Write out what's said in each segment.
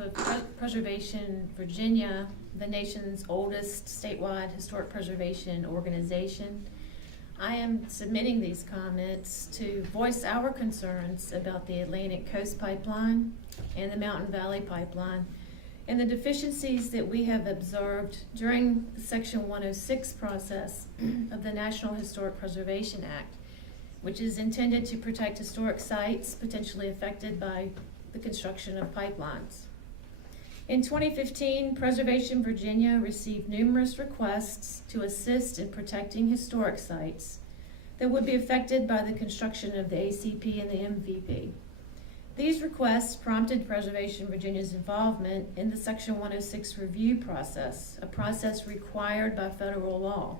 of Preservation Virginia, the nation's oldest statewide historic preservation organization, I am submitting these comments to voice our concerns about the Atlantic Coast Pipeline and the Mountain Valley Pipeline and the deficiencies that we have observed during the Section 106 process of the National Historic Preservation Act, which is intended to protect historic sites potentially affected by the construction of pipelines. In 2015, Preservation Virginia received numerous requests to assist in protecting historic sites that would be affected by the construction of the ACP and the MVP. These requests prompted Preservation Virginia's involvement in the Section 106 review process, a process required by federal law.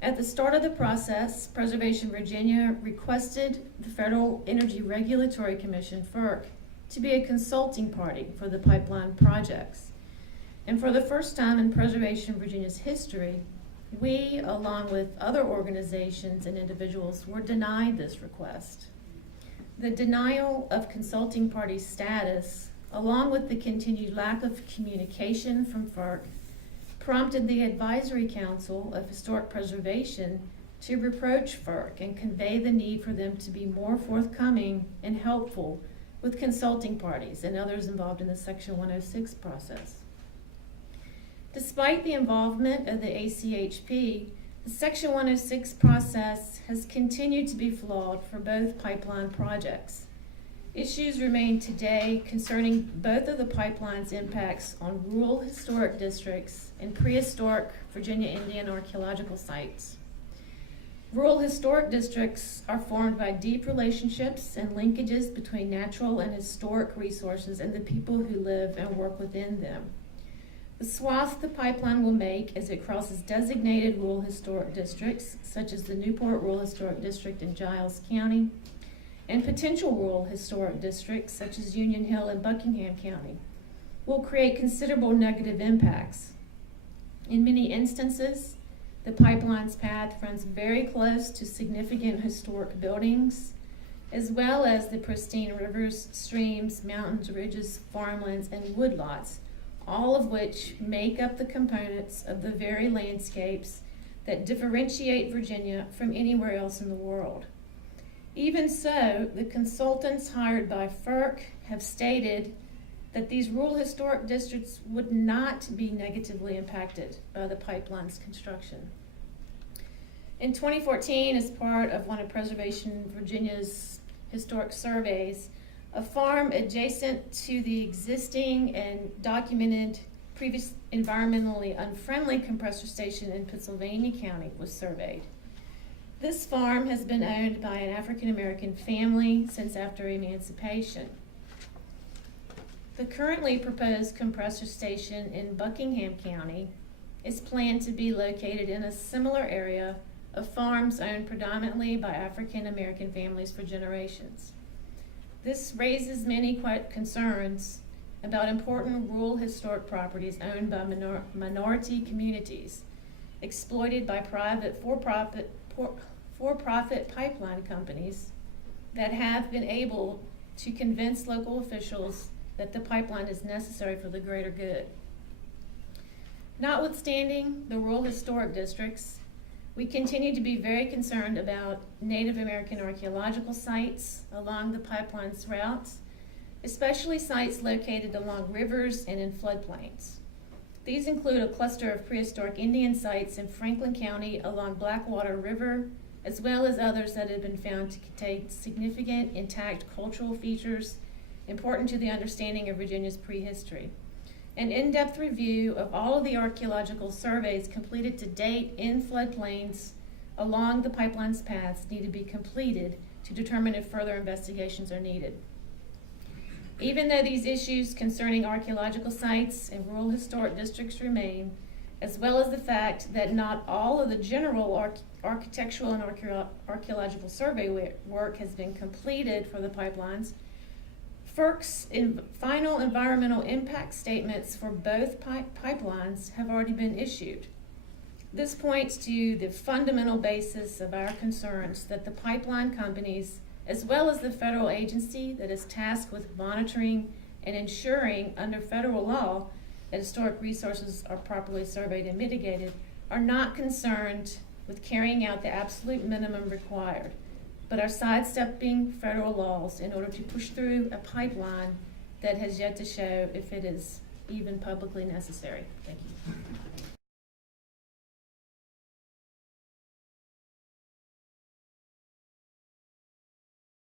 At the start of the process, Preservation Virginia requested the Federal Energy Regulatory Commission, FERC, to be a consulting party for the pipeline projects. And for the first time in Preservation Virginia's history, we, along with other organizations and individuals, were denied this request. The denial of consulting party status, along with the continued lack of communication from FERC, prompted the Advisory Council of Historic Preservation to reproach FERC and convey the need for them to be more forthcoming and helpful with consulting parties and others involved in the Section 106 process. Despite the involvement of the ACHP, the Section 106 process has continued to be flawed for both pipeline projects. Issues remain today concerning both of the pipeline's impacts on rural historic districts and prehistoric Virginia Indian archaeological sites. Rural historic districts are formed by deep relationships and linkages between natural and historic resources and the people who live and work within them. The swath the pipeline will make as it crosses designated rural historic districts, such as the Newport Rural Historic District in Giles County, and potential rural historic districts, such as Union Hill and Buckingham County, will create considerable negative impacts. In many instances, the pipeline's path runs very close to significant historic buildings, as well as the pristine rivers, streams, mountains, ridges, farmlands, and woodlots, all of which make up the components of the very landscapes that differentiate Virginia from anywhere else in the world. Even so, the consultants hired by FERC have stated that these rural historic districts would not be negatively impacted by the pipeline's construction. In 2014, as part of one of Preservation Virginia's historic surveys, a farm adjacent to the existing and documented previous environmentally unfriendly compressor station in Pennsylvania County was surveyed. This farm has been owned by an African-American family since after emancipation. The currently proposed compressor station in Buckingham County is planned to be located in a similar area of farms owned predominantly by African-American families for generations. This raises many concerns about important rural historic properties owned by minority communities, exploited by private for-profit pipeline companies that have been able to convince local officials that the pipeline is necessary for the greater good. Notwithstanding the rural historic districts, we continue to be very concerned about Native American archaeological sites along the pipeline's routes, especially sites located along rivers and in floodplains. These include a cluster of prehistoric Indian sites in Franklin County along Blackwater River, as well as others that have been found to contain significant intact cultural features important to the understanding of Virginia's prehistory. An in-depth review of all of the archaeological surveys completed to date in floodplains along the pipeline's paths need to be completed to determine if further investigations are needed. Even though these issues concerning archaeological sites and rural historic districts remain, as well as the fact that not all of the general architectural and archaeological survey work has been completed for the pipelines, FERC's final environmental impact statements for both pipelines have already been issued. This points to the fundamental basis of our concerns that the pipeline companies, as well as the federal agency that is tasked with monitoring and ensuring under federal law that historic resources are properly surveyed and mitigated, are not concerned with carrying out the absolute minimum required, but are sidestepping federal laws in order to push through a pipeline that has yet to show if it is even publicly necessary. Thank you.